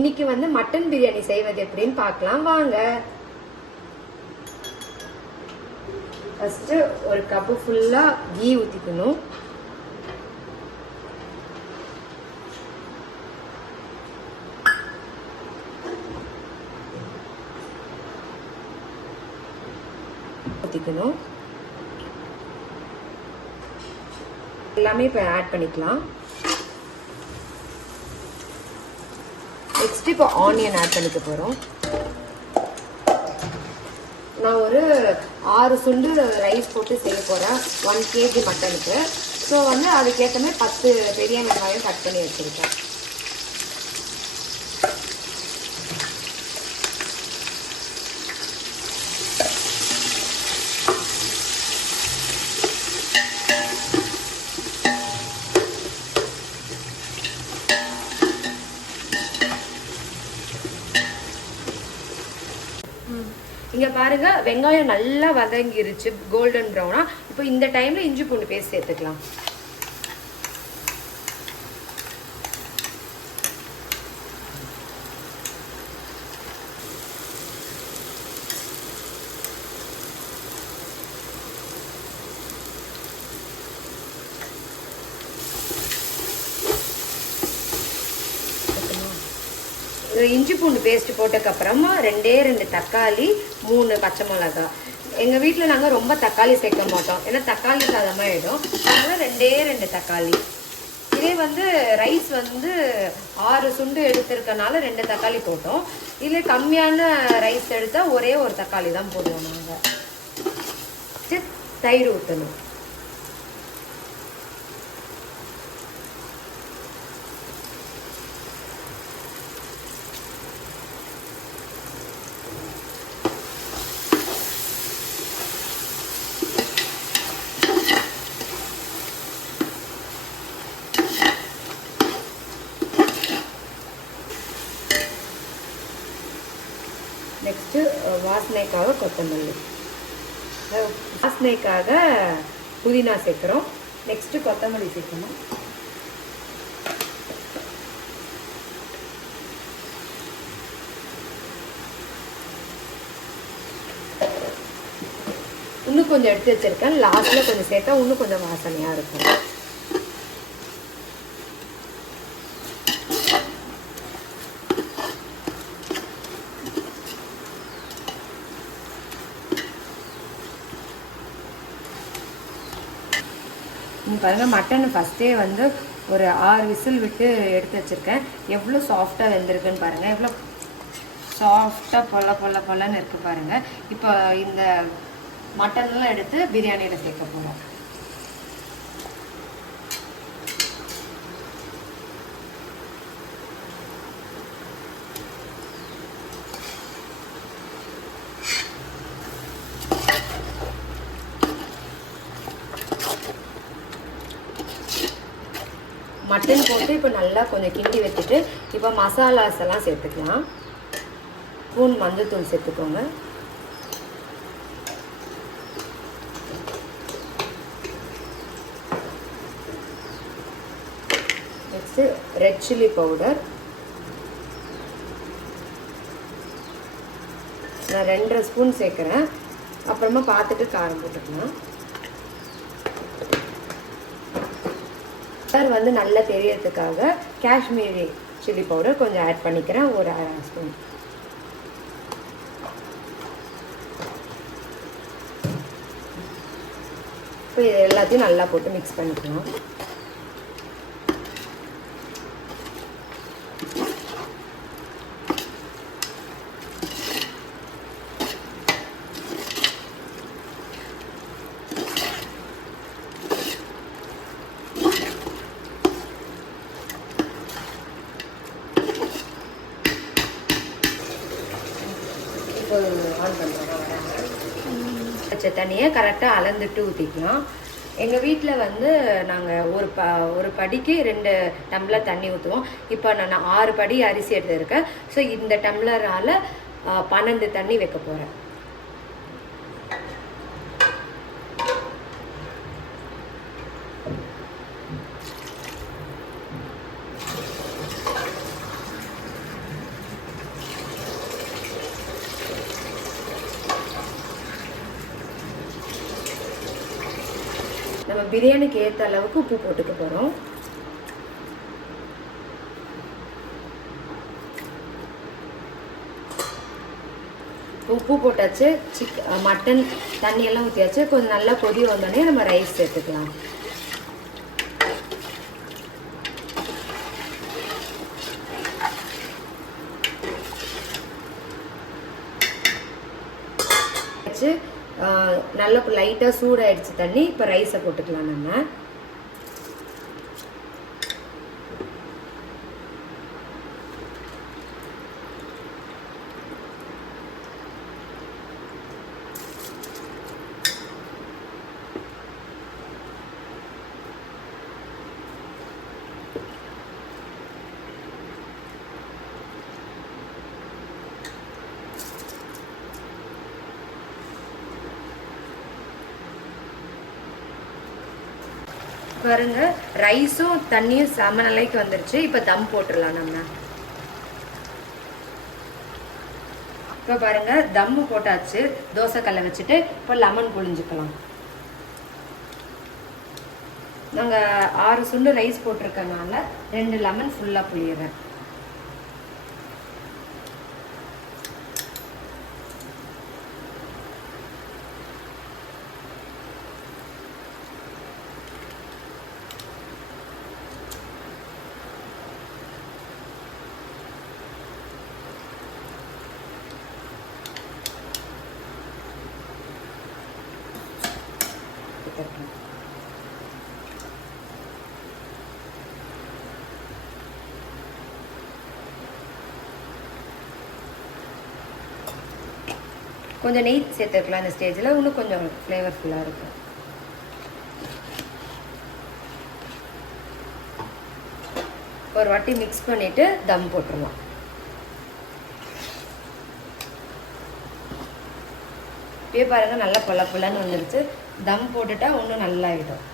இன்னைக்கு வந்து மட்டன் பிரியாணி செய்வது எப்படின்னு பார்க்கலாம். வாங்க. ஃபர்ஸ்ட் ஒரு கப்பு ஃபுல்லா கீ ஊத்திக்கணும். ஊத்திக்கணும். எல்லாமே இப்போ ஆட் பண்ணிக்கலாம். நெக்ஸ்ட் இப்போ ஆனியன் ஆட் பண்ணிக்க போகிறோம் நான் ஒரு ஆறு சுண்டு ரைஸ் போட்டு செய்ய போகிறேன் ஒன் கேஜி மட்டனுக்கு ஸோ வந்து அதுக்கேற்ற மாதிரி பத்து பெரிய வெங்காயம் கட் பண்ணி வச்சுருக்கேன். இங்கே பாருங்க வெங்காயம் நல்லா வதங்கிருச்சு கோல்டன் ப்ரௌனாக இப்போ இந்த டைம்ல இஞ்சி பூண்டு பேஸ்ட் சேர்த்துக்கலாம் இது இஞ்சி பூண்டு பேஸ்ட் போட்டதுக்கப்புறமா ரெண்டே ரெண்டு தக்காளி மூணு பச்சை மிளகா. எங்கள் வீட்டில் நாங்கள் ரொம்ப தக்காளி சேர்க்க மாட்டோம். ஏன்னா தக்காளி சாதமாக ஆகிடும் அதனால் ரெண்டே ரெண்டு தக்காளி. இதே வந்து ரைஸ் வந்து ஆறு சுண்டு எடுத்திருக்கனால ரெண்டு தக்காளி போட்டோம். இல்லை கம்மியான ரைஸ் எடுத்தால் ஒரே ஒரு தக்காளி தான் போடுவோம் நாங்கள் தயிர் ஊற்றணும் நெக்ஸ்ட்டு uh, வாசனைக்காக கொத்தமல்லி. வாசனைக்காக புதினா சேர்க்குறோம். நெக்ஸ்ட்டு கொத்தமல்லி சேர்க்கணும். இன்னும் கொஞ்சம் எடுத்து வச்சிருக்கேன். லாஸ்ட்டில் கொஞ்சம் சேர்த்தா இன்னும் கொஞ்சம் வாசனையாக இருக்கும். பாருங்கள் மட்டன் ஃபஸ்ட்டே வந்து ஒரு ஆறு விசில் விட்டு எடுத்து வச்சுருக்கேன். எவ்வளோ சாஃப்டாக வெந்திருக்குன்னு பாருங்கள் எவ்வளோ சாஃப்டாக பொல பொல பொலன்னு இருக்குது பாருங்க. இப்போ இந்த மட்டன்லாம் எடுத்து பிரியாணியில் சேர்க்க போகிறோம் மட்டன் போட்டு இப்போ நல்லா கொஞ்சம் கிண்டி வச்சுட்டு இப்போ மசாலாஸ் எல்லாம் சேர்த்துக்கலாம். ஸ்பூன் மஞ்சத்தூள் சேர்த்துக்கோங்க. நெக்ஸ்ட்டு ரெட் சில்லி பவுடர் நான் ரெண்டரை ஸ்பூன் சேர்க்குறேன். அப்புறமா பார்த்துட்டு காரம் போட்டுக்கலாம். கலர் வந்து நல்லா தெரியறதுக்காக காஷ்மீரி சில்லி பவுடர் கொஞ்சம் ஆட் பண்ணிக்கிறேன். ஒரு அரை ஸ்பூன் இப்போ இது எல்லாத்தையும் நல்லா போட்டு மிக்ஸ் பண்ணிக்கலாம் வச்ச தண்ணியை கரெக்டாக அளந்துட்டு ஊற்றிக்கலாம் எங்கள் வீட்டில் வந்து நாங்கள் ஒரு ப ஒரு படிக்கு ரெண்டு டம்ளர் தண்ணி ஊற்றுவோம் இப்போ நான் ஆறு படி அரிசி எடுத்துருக்கேன். ஸோ இந்த டம்ளரால் பன்னெண்டு தண்ணி வைக்க போகிறேன் நம்ம பிரியாணிக்கு ஏற்ற அளவுக்கு உப்பு போட்டுக்க போகிறோம் உப்பு போட்டாச்சு சிக் மட்டன் தண்ணியெல்லாம் ஊற்றியாச்சு கொஞ்சம் நல்லா கொதி வந்தோடனே நம்ம ரைஸ் சேர்த்துக்கலாம். வச்சு நல்லா லைட்டாக சூடாயிடுச்சு தண்ணி இப்போ ரைஸை போட்டுக்கலாம் நம்ம. பாருங்க ரைஸும் தண்ணியும் சம நிலைக்கு வந்துருச்சு. இப்போ தம் போட்டுடலாம் நம்ம. இப்போ பாருங்க தம்மு போட்டாச்சு. தோசைக்கல்லை வச்சுட்டு இப்போ லெமன் புழிஞ்சுக்கலாம். நாங்கள் ஆறு சுண்டு ரைஸ் போட்டிருக்கனால ரெண்டு லெமன் ஃபுல்லாக புளியிறேன் போட்டுக்கலாம் கொஞ்சம் நெய் சேர்த்துருக்கலாம் இந்த ஸ்டேஜில் இன்னும் கொஞ்சம் ஃப்ளேவர்ஃபுல்லாக இருக்கும் ஒரு வாட்டி மிக்ஸ் பண்ணிவிட்டு தம் போட்டுருவோம். இப்பயே பாருங்கள் நல்லா பொல பொலன்னு வந்துருச்சு. தம் போட்டுட்டா இன்னும் நல்லாயிடும்.